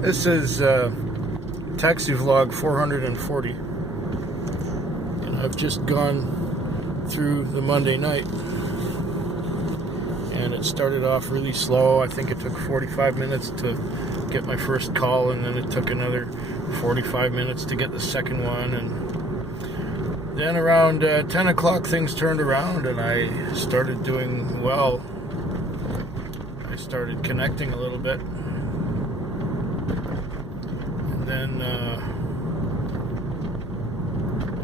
This is Taxi Vlog 440, and I've just gone through the Monday night, and it started off really slow. I think it took 45 minutes to get my first call, and then it took another 45 minutes to get the second one, and then around 10 o'clock things turned around and I started doing well. I started connecting a little bit. Then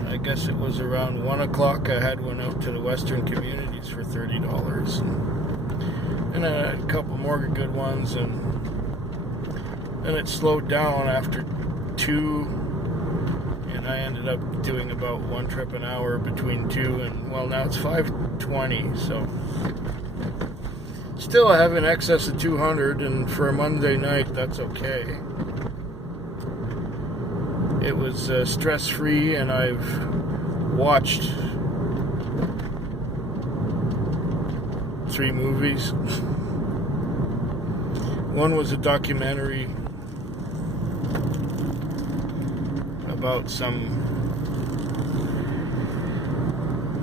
I guess it was around 1 o'clock I had one out to the Western Communities for $30, and I had a couple more good ones, and then it slowed down after 2, and I ended up doing about one trip an hour between 2 and, well, now it's 5:20, so still I have in excess of 200, and for a Monday night that's okay. It was stress-free, and I've watched 3 movies. One was a documentary about some,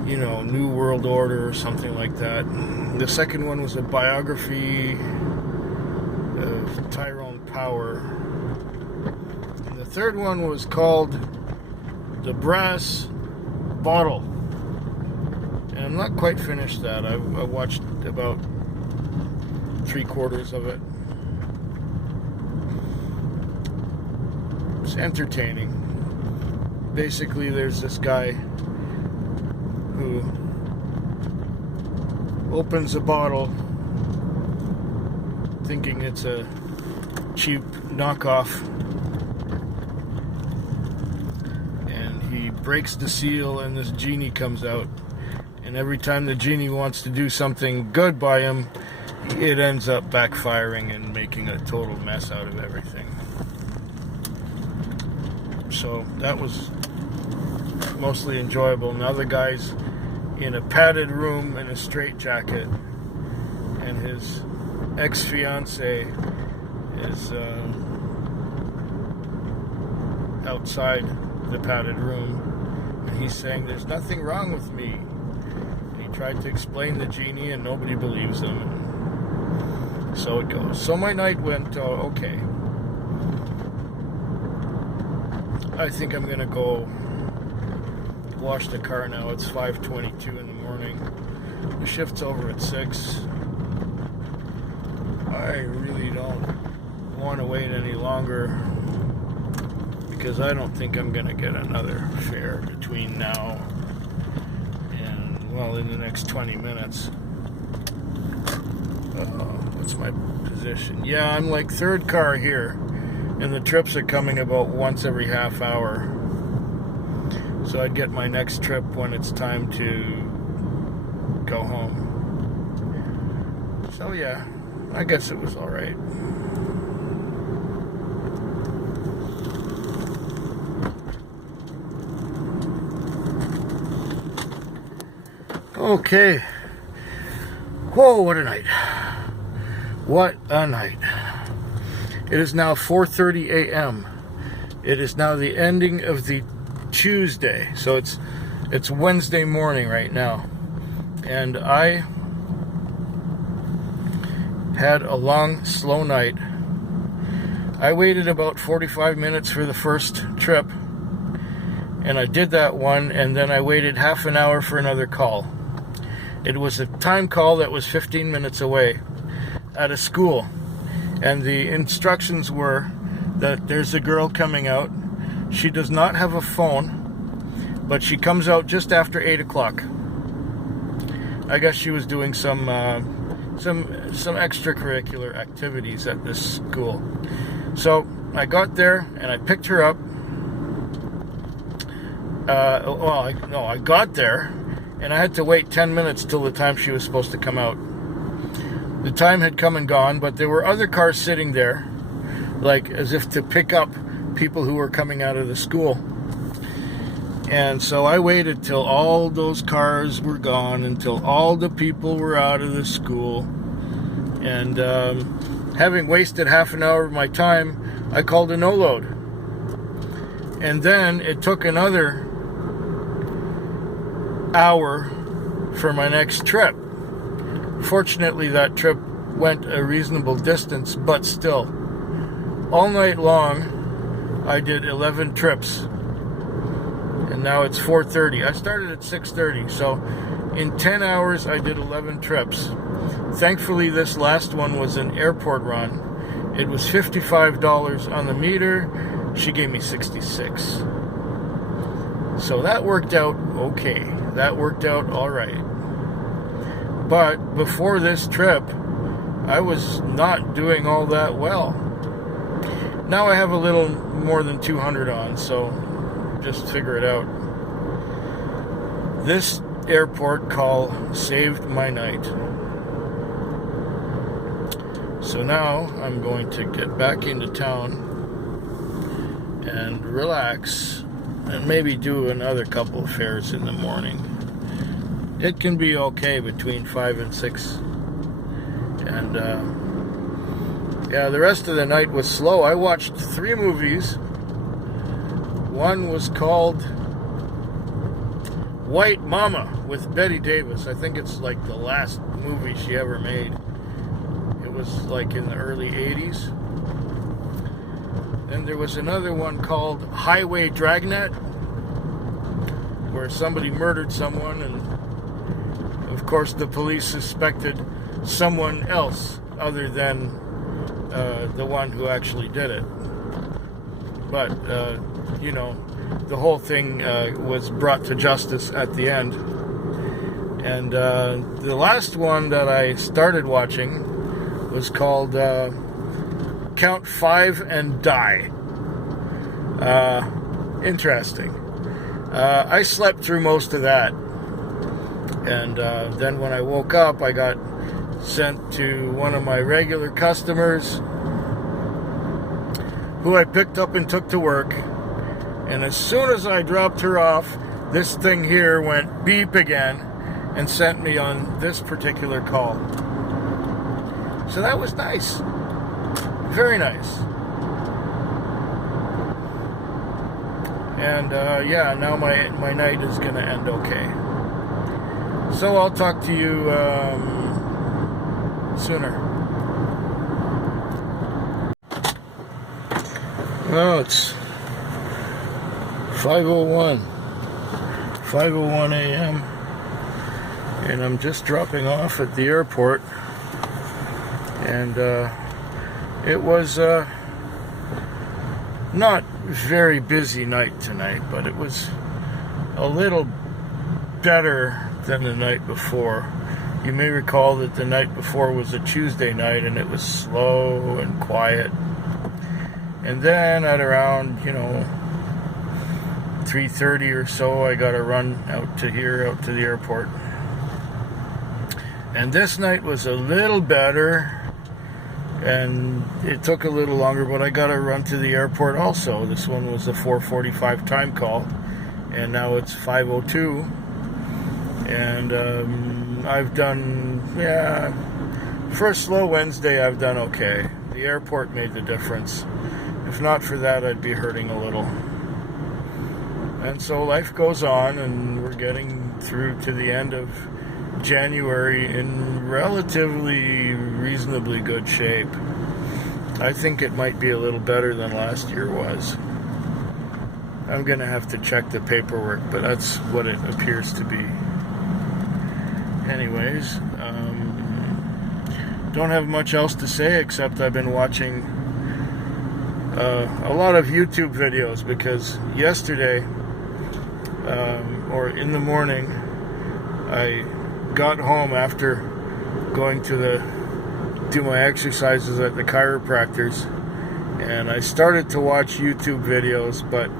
New World Order or something like that. The second one was a biography of Tyrone Power. The third one was called The Brass Bottle, and I'm not quite finished that. I watched about 3/4 of it. It's entertaining. Basically, there's this guy who opens a bottle thinking it's a cheap knockoff, he breaks the seal, and this genie comes out, and every time the genie wants to do something good by him, it ends up backfiring and making a total mess out of everything. So that was mostly enjoyable. Now the guy's in a padded room in a straitjacket, and his ex-fiancée is outside the padded room, and he's saying there's nothing wrong with me, and he tried to explain the genie, and nobody believes him, and so it goes. So my night went okay. I think I'm gonna go wash the car now. It's 5:22 in the morning. The shift's over at 6. I really don't want to wait any longer, because I don't think I'm going to get another fare between now and, well, in the next 20 minutes. What's my position? Yeah, I'm like third car here, and the trips are coming about once every half hour. So I'd get my next trip when it's time to go home. So yeah, I guess it was all right. Okay. Whoa, what a night. What a night. It is now 4:30 a.m. It is now the ending of the Tuesday. So it's Wednesday morning right now. And I had a long, slow night. I waited about 45 minutes for the first trip, and I did that one, and then I waited half an hour for another call. It was a time call that was 15 minutes away at a school, and the instructions were that there's a girl coming out. She does not have a phone, but she comes out just after 8 o'clock. I guess she was doing some extracurricular activities at this school. So I got there and I picked her up. I got there, and I had to wait 10 minutes till the time she was supposed to come out. The time had come and gone, but there were other cars sitting there, like as if to pick up people who were coming out of the school. And so I waited till all those cars were gone, until all the people were out of the school. And having wasted half an hour of my time I called a no load. And then it took another hour for my next trip. Fortunately, that trip went a reasonable distance, but still, all night long, I did 11 trips. And now it's 4:30. I started at 6:30, so in 10 hours, I did 11 trips. Thankfully, this last one was an airport run. It was $55 on the meter. She gave me 66. So that worked out okay. That worked out all right. But before this trip, I was not doing all that well. Now I have a little more than 200 on, so just figure it out. This airport call saved my night. So now I'm going to get back into town and relax and maybe do another couple of fares in the morning. It can be okay between 5 and 6. And yeah, the rest of the night was slow. I watched 3 movies. One was called White Mama with Bette Davis. I think it's like the last movie she ever made. It was like in the early 80s. Then there was another one called Highway Dragnet, where somebody murdered someone, and of course the police suspected someone else other than the one who actually did it. But, you know, the whole thing was brought to justice at the end. And the last one that I started watching was called Count 5 and Die. Interesting. I slept through most of that. And then when I woke up, I got sent to one of my regular customers who I picked up and took to work. And as soon as I dropped her off, this thing here went beep again and sent me on this particular call. So that was nice. Very nice. And yeah, now my night is going to end okay. So I'll talk to you sooner. Well, it's 5:01 a.m. and I'm just dropping off at the airport. And it was not very busy night tonight, but it was a little better than the night before. You may recall that the night before was a Tuesday night, and it was slow and quiet. And then at around, 3:30 or so, I got to run out to the airport. And this night was a little better, and it took a little longer, but I got to run to the airport also. This one was a 4:45 time call, and now it's 5:02. And I've done, for a slow Wednesday, I've done okay. The airport made the difference. If not for that, I'd be hurting a little. And so life goes on, and we're getting through to the end of January in relatively reasonably good shape. I think it might be a little better than last year was. I'm going to have to check the paperwork, but that's what it appears to be. Anyways, don't have much else to say except I've been watching a lot of YouTube videos, because yesterday, or in the morning, I got home after going to do my exercises at the chiropractor's, and I started to watch YouTube videos, but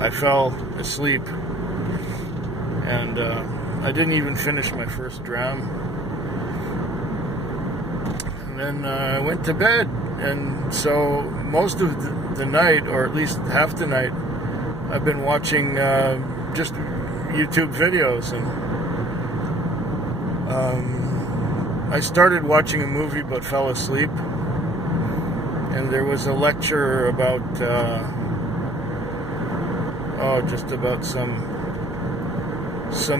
I fell asleep, and I didn't even finish my first dram. And then I went to bed, and so most of the night, or at least half the night, I've been watching just YouTube videos. And I started watching a movie but fell asleep, and there was a lecture about just about some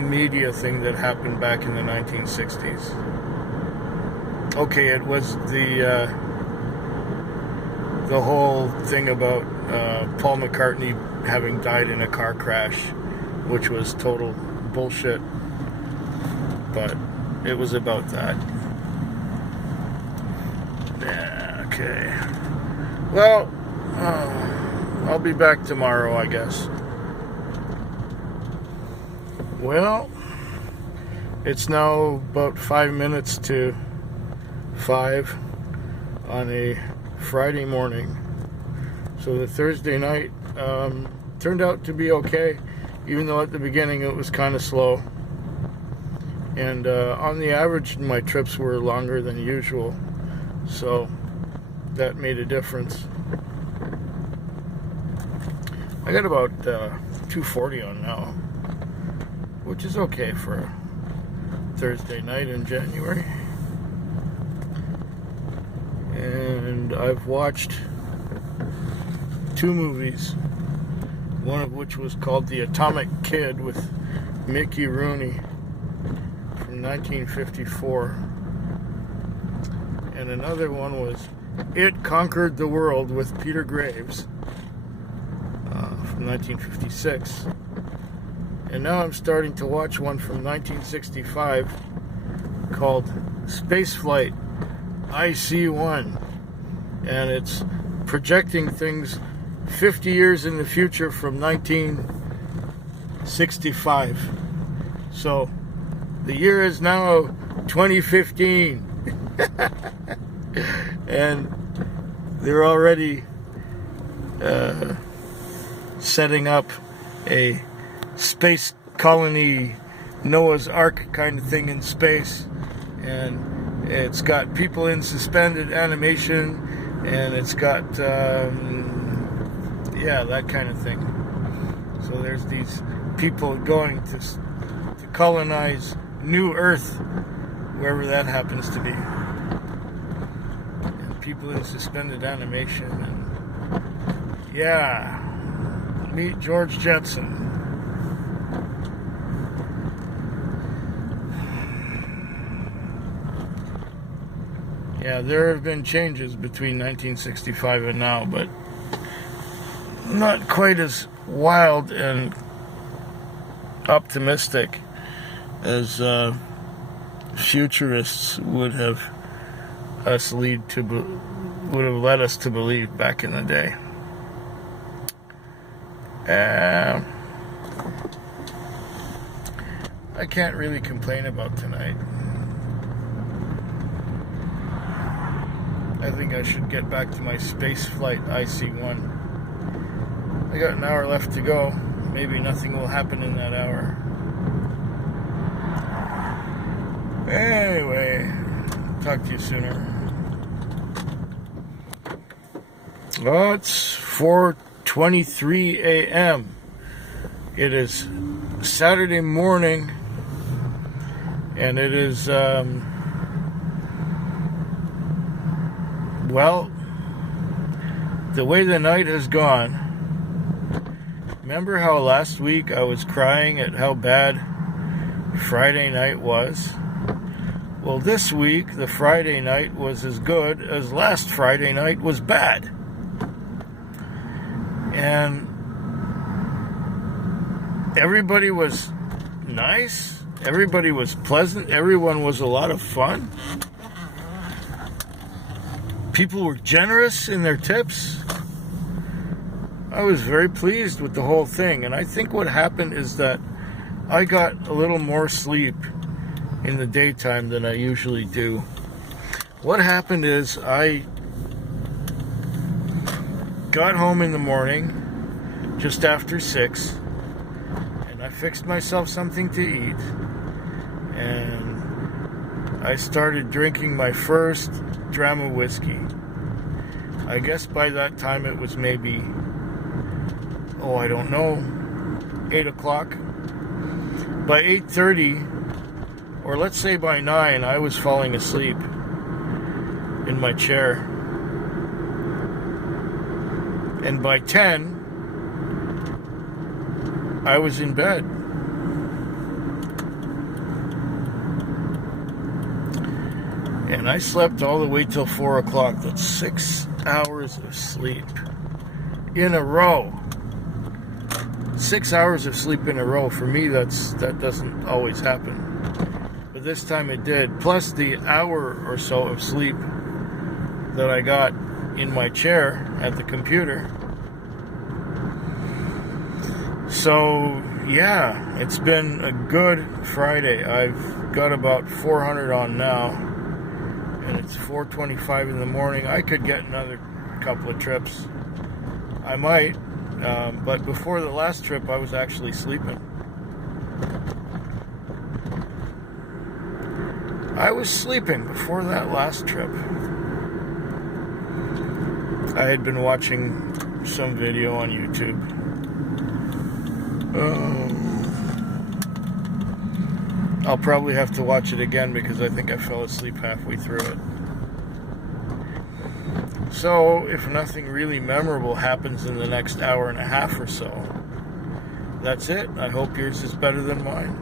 media thing that happened back in the 1960s. Okay, it was the whole thing about Paul McCartney having died in a car crash, which was total bullshit, but it was about that. Yeah, okay. Well, I'll be back tomorrow, I guess. Well, it's now about 5 minutes to 5 on a Friday morning. So the Thursday night turned out to be okay, even though at the beginning it was kind of slow. And on the average, my trips were longer than usual, so that made a difference. I got about 240 on now, which is okay for a Thursday night in January. And I've watched 2 movies, one of which was called The Atomic Kid with Mickey Rooney from 1954, and another one was It Conquered the World with Peter Graves from 1956. And now I'm starting to watch one from 1965 called Spaceflight IC-1, and it's projecting things 50 years in the future from 1965. So the year is now 2015. And they're already setting up a space colony, Noah's Ark kind of thing in space, and it's got people in suspended animation, and it's got that kind of thing. So there's these people going to colonize New Earth, wherever that happens to be, and people in suspended animation, and meet George Jetson. Yeah, there have been changes between 1965 and now, but not quite as wild and optimistic as futurists would have led us to believe back in the day. I can't really complain about tonight. I think I should get back to my Spaceflight IC-1. I got an hour left to go. Maybe nothing will happen in that hour. Anyway, talk to you sooner. Oh, it's 4:23 a.m. It is Saturday morning, and it is, well, the way the night has gone. Remember how last week I was crying at how bad Friday night was? Well, this week, the Friday night was as good as last Friday night was bad. And everybody was nice. Everybody was pleasant. Everyone was a lot of fun. People were generous in their tips. I was very pleased with the whole thing. And I think what happened is that I got a little more sleep in the daytime than I usually do. What happened is I got home in the morning just after 6, and I fixed myself something to eat, and I started drinking my first dram of whiskey. I guess by that time it was maybe, I don't know, 8 o'clock. By 8:30, or let's say by 9, I was falling asleep in my chair. And by 10, I was in bed. And I slept all the way till 4 o'clock. That's 6 hours of sleep in a row. 6 hours of sleep in a row. For me, that doesn't always happen. But this time it did. Plus the hour or so of sleep that I got in my chair at the computer. So yeah, it's been a good Friday. I've got about 400 on now, and it's 4:25 in the morning. I could get another couple of trips. I might, but before the last trip I was actually sleeping. I was sleeping before that last trip. I had been watching some video on YouTube. I'll probably have to watch it again because I think I fell asleep halfway through it. So, if nothing really memorable happens in the next hour and a half or so, that's it. I hope yours is better than mine.